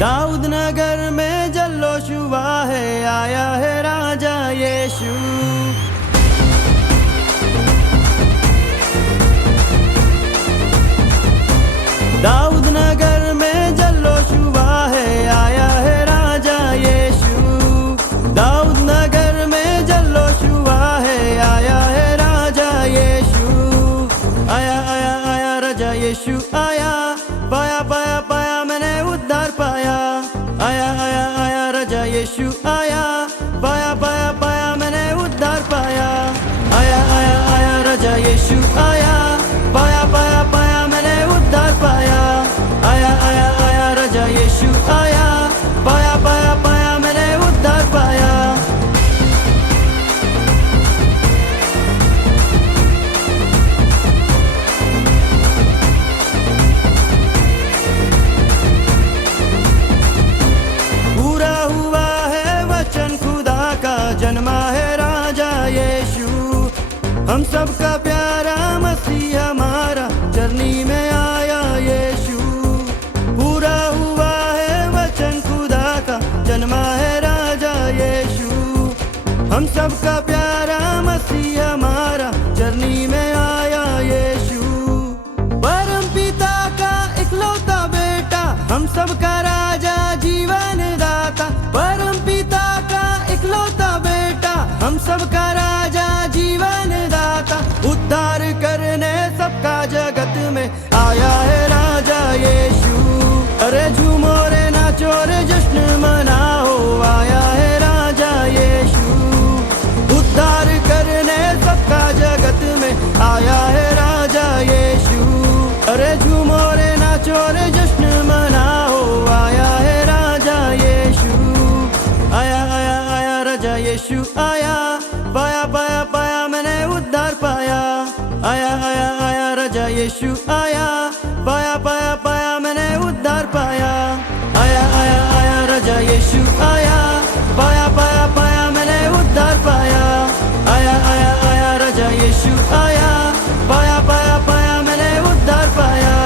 दाऊद नगर में जल्लोश हुआ है, आया है राजा यीशु। दाऊद नगर में जल्लोश हुआ है, आया है राजा यीशु। दाऊद नगर में जल्लोश हुआ है, आया है राजा यीशु। आया आया आया राजा यीशु आया, पाया पाया पाया मैंने उद्धार पाया। आया आया आया राजा यीशु आया, पाया पाया पाया मैंने उद्धार पाया। आया आया आया राजा यीशु आया, पाया पाया पाया मैंने उद्धार पाया। आया आया आया राजा यीशु आया, पाया पाया पाया मैंने उद्धार पाया। पूरा हुआ है वचन खुदा का, जन्मा है राजा यीशु। हम सबका प्यारा मसीह हमारा, चरनी में आया यीशु। पूरा हुआ है वचन खुदा का, जन्मा है राजा यीशु। हम सबका प्यारा मसीह हमारा, चरनी में आया यीशु। परम पिता का इकलौता बेटा, हम सबका राजा जीवन दाता। परम पिता का इकलौता बेटा, हम सबका राजा जीवन दाता। उद्धार करने सबका जगत में आया है राजा यीशु। अरे झूमो रे नाचो रे जश्न मनाओ, आया है राजा यीशु। उद्धार करने सबका जगत में आया है राजा यीशु। अरे झूमो रे नाचो रे जश्न मनाओ, आया है राजा यीशु। आया आया आया राजा यीशु आया, पाया पाया पाया मैंने उद्धार पाया। आया आया आया राजा यीशु आया, पाया पाया पाया मैंने उद्धार पाया। आया आया आया राजा यीशु आया, पाया पाया पाया मैंने उद्धार पाया। आया आया आया राजा यीशु आया, पाया पाया पाया मैंने उद्धार पाया।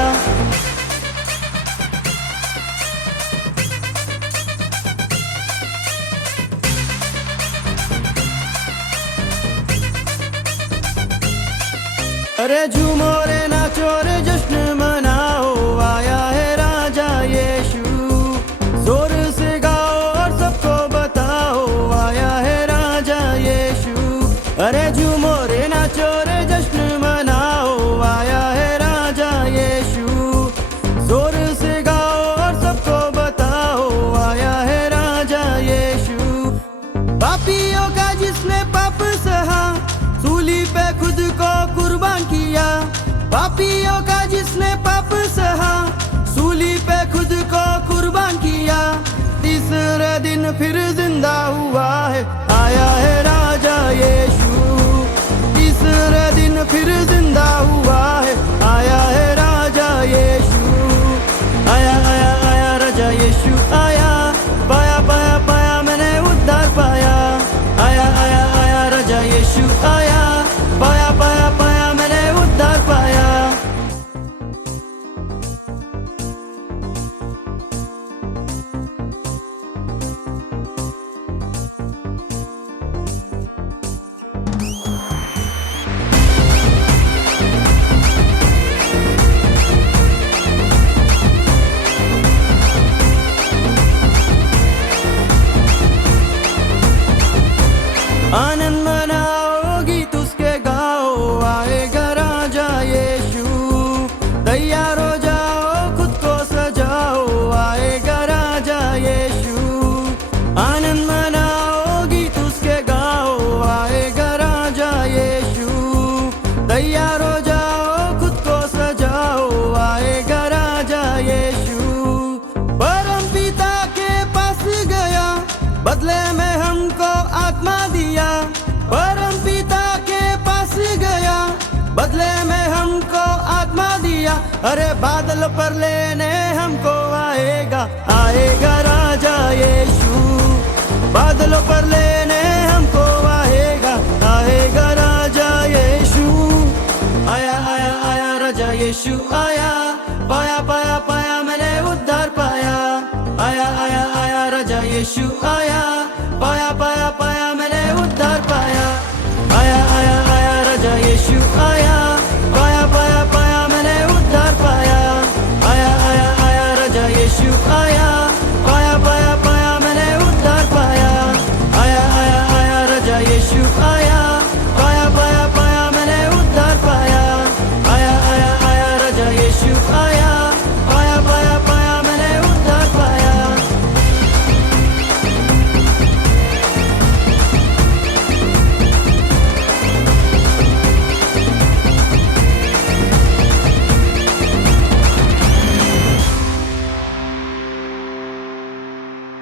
अरे झूमो रे नाचो रे जश्न मनाओ, आया है राजा यीशु। जोर से गाओ और सबको बताओ, आया है राजा यीशु। अरे झूमो रे नाचो रे जश्न मनाओ, आया है राजा यीशु। जोर से गाओ और सबको बताओ, आया है राजा यीशु। पापियों का जिसने पाप सहा, सूली पे खुद को कुर्बान किया। पापियों का जिसने पाप सहा, सूली पे खुद को कुर्बान किया। तीसरे दिन फिर जिंदा हुआ है, आया है राजा यीशु। तीसरे दिन फिर जिंदा हुआ है, आया है राजा यीशु। आया आया आया राजा यीशु आया, पाया पाया पाया मैंने उद्धार पाया। आया आया आया राजा यीशु आया, पाया पाया पाया मैंने उद्धार पाया। आनंद मनाओ गीत उसके गाओ, आएगा राजा यीशु। तैयार हो जाओ खुद को सजाओ, आएगा राजा यीशु। आनंद मनाओ गीत उसके गाओ, आएगा राजा यीशु। तैयार हो जाओ खुद को सजाओ, आएगा राजा यीशु। परम पिता के पास गया, बदले में हमको आत्मा दिया। परम पिता के पास गया, बदले में हमको आत्मा दिया। अरे बादल पर लेने हमको आएगा, आएगा राजा यीशु। बादलों पर लेने हमको आएगा, आएगा राजा यीशु। आया आया आया राजा यीशु आया, पाया पाया पाया मैंने उद्धार पाया। आया यीशु आया